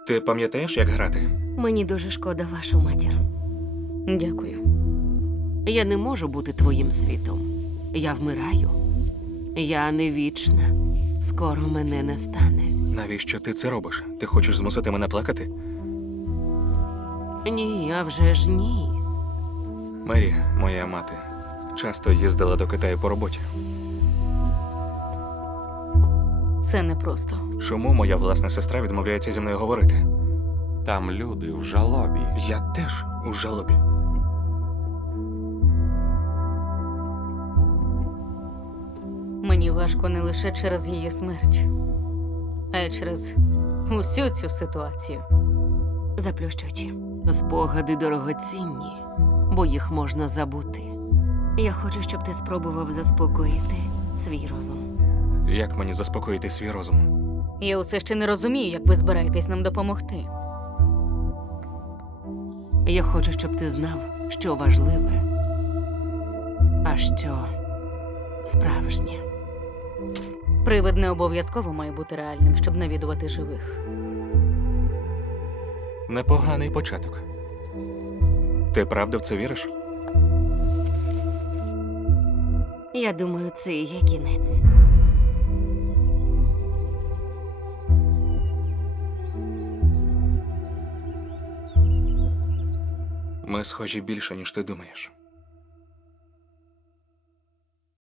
Ти пам'ятаєш, як грати? Мені дуже шкода вашу матір. Дякую. Я не можу бути твоїм світом. Я вмираю. Я не вічна. Скоро мене не стане. Навіщо ти це робиш? Ти хочеш змусити мене плакати? Ні, а вже ж ні. Мері, моя мати, часто їздила до Китаю по роботі. Це непросто. Чому моя власна сестра відмовляється зі мною говорити? Там люди в жалобі. Я теж у жалобі. Мені важко не лише через її смерть, а й через усю цю ситуацію. Заплющ очі. Спогади дорогоцінні, бо їх можна забути. Я хочу, щоб ти спробував заспокоїти свій розум. Як мені заспокоїти свій розум? Я усе ще не розумію, як ви збираєтесь нам допомогти. Я хочу, щоб ти знав, що важливе, а що справжнє. Привид не обов'язково має бути реальним, щоб навідувати живих. Непоганий початок. Ти правда в це віриш? Я думаю, це і є кінець. Ми схожі більше, ніж ти думаєш.